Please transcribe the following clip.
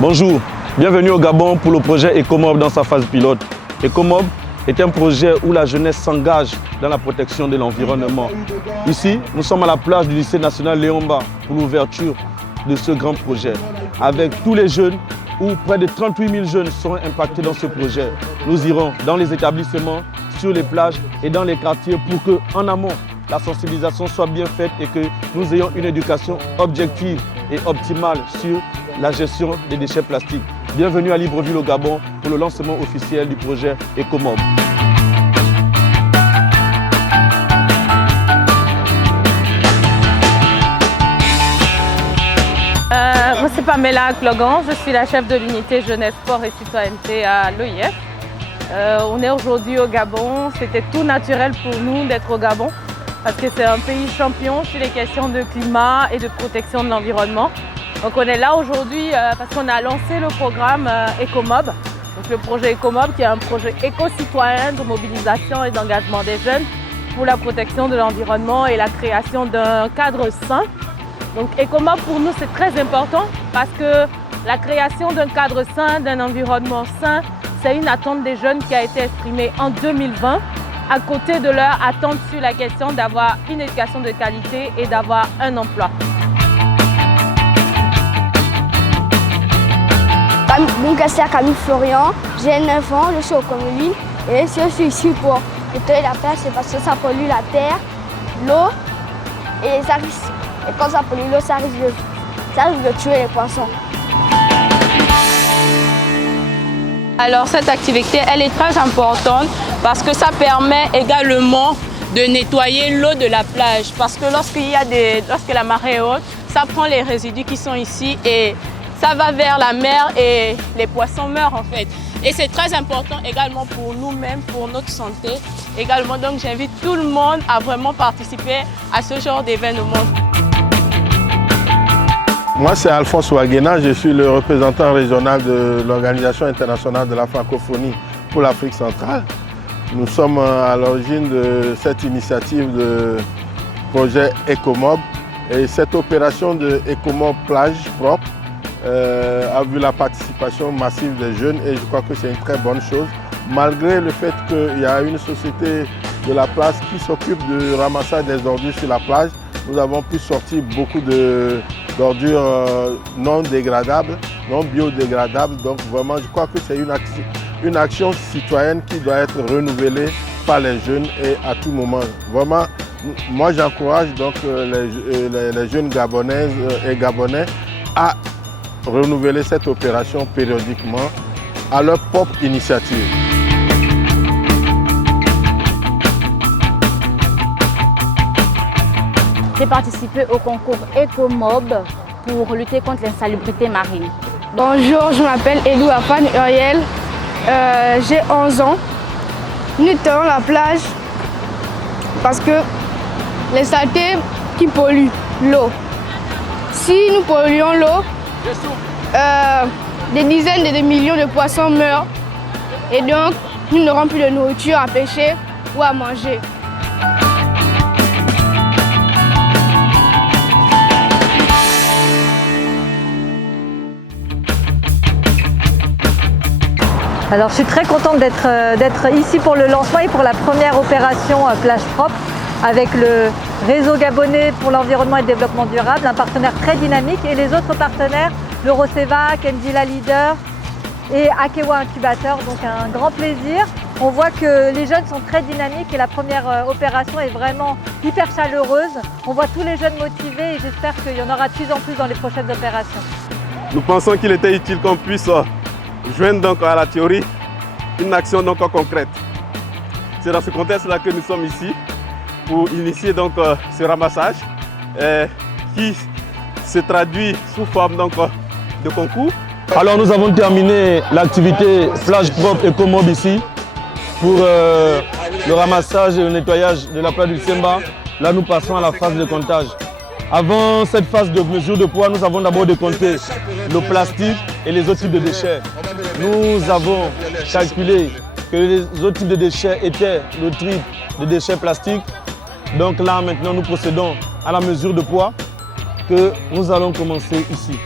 Bonjour, bienvenue au Gabon pour le projet Ecomob dans sa phase pilote. Ecomob est un projet où la jeunesse s'engage dans la protection de l'environnement. Ici, nous sommes à la plage du lycée national Léomba pour l'ouverture de ce grand projet. Avec tous les jeunes, où près de 38 000 jeunes seront impactés dans ce projet. Nous irons dans les établissements, sur les plages et dans les quartiers pour que, en amont, la sensibilisation soit bien faite et que nous ayons une éducation objective et optimale sur la gestion des déchets plastiques. Bienvenue à Libreville au Gabon pour le lancement officiel du projet Ecomob. Moi c'est Pamela Clogan, je suis la chef de l'unité jeunesse, sport et citoyenneté à l'OIF. On est aujourd'hui au Gabon, c'était tout naturel pour nous d'être au Gabon parce que c'est un pays champion sur les questions de climat et de protection de l'environnement. Donc on est là aujourd'hui parce qu'on a lancé le programme Ecomob, donc le projet Ecomob qui est un projet éco-citoyen de mobilisation et d'engagement des jeunes pour la protection de l'environnement et la création d'un cadre sain. Donc Ecomob pour nous c'est très important parce que la création d'un cadre sain, d'un environnement sain, c'est une attente des jeunes qui a été exprimée en 2020 à côté de leur attente sur la question d'avoir une éducation de qualité et d'avoir un emploi. Boungassia Camille Florian, j'ai 9 ans, je suis au Communis et si je suis ici pour nettoyer la plage, c'est parce que ça pollue la terre, l'eau et ça risque. Et quand ça pollue l'eau, ça risque de tuer les poissons. Alors cette activité, elle est très importante parce que ça permet également de nettoyer l'eau de la plage. Parce que lorsque la marée est haute, ça prend les résidus qui sont ici et ça va vers la mer et les poissons meurent en fait. Et c'est très important également pour nous-mêmes, pour notre santé. Également, donc j'invite tout le monde à vraiment participer à ce genre d'événement. Moi, c'est Alphonse Ouaguena, je suis le représentant régional de l'Organisation internationale de la francophonie pour l'Afrique centrale. Nous sommes à l'origine de cette initiative de projet Ecomob. Et cette opération de Ecomob plage propre a vu la participation massive des jeunes et je crois que c'est une très bonne chose. Malgré le fait qu'il y a une société de la place qui s'occupe du ramassage des ordures sur la plage, nous avons pu sortir beaucoup d'ordures non dégradables, non biodégradables. Donc vraiment, je crois que c'est une action citoyenne qui doit être renouvelée par les jeunes et à tout moment. Vraiment, moi j'encourage donc les jeunes gabonaises et gabonais à renouveler cette opération périodiquement à leur propre initiative. J'ai participé au concours Ecomob pour lutter contre l'insalubrité marine. Bonjour, je m'appelle Elou Afan Uriel, j'ai 11 ans. Nous nettoyons la plage parce que les saletés qui polluent l'eau. Si nous polluons l'eau, des dizaines et des millions de poissons meurent et donc nous n'aurons plus de nourriture à pêcher ou à manger. Alors je suis très contente d'être ici pour le lancement et pour la première opération plage propre avec le réseau gabonais pour l'environnement et le développement durable, un partenaire très dynamique et les autres partenaires, l'Eurocevac, Ndila Leader et Akewa Incubateur, donc un grand plaisir. On voit que les jeunes sont très dynamiques et la première opération est vraiment hyper chaleureuse. On voit tous les jeunes motivés et j'espère qu'il y en aura de plus en plus dans les prochaines opérations. Nous pensons qu'il était utile qu'on puisse joindre donc à la théorie une action donc concrète. C'est dans ce contexte-là que nous sommes ici pour initier donc ce ramassage qui se traduit sous forme donc de concours. Alors nous avons terminé l'activité plage propre Ecomob ici pour le ramassage et le nettoyage de la plage du Semba. Là nous passons à la phase de comptage. Avant cette phase de mesure de poids, nous avons d'abord décompté le plastique et les autres types de déchets. Nous avons calculé que les autres types de déchets étaient le triple de déchets plastiques. Donc là maintenant nous procédons à la mesure de poids que nous allons commencer ici.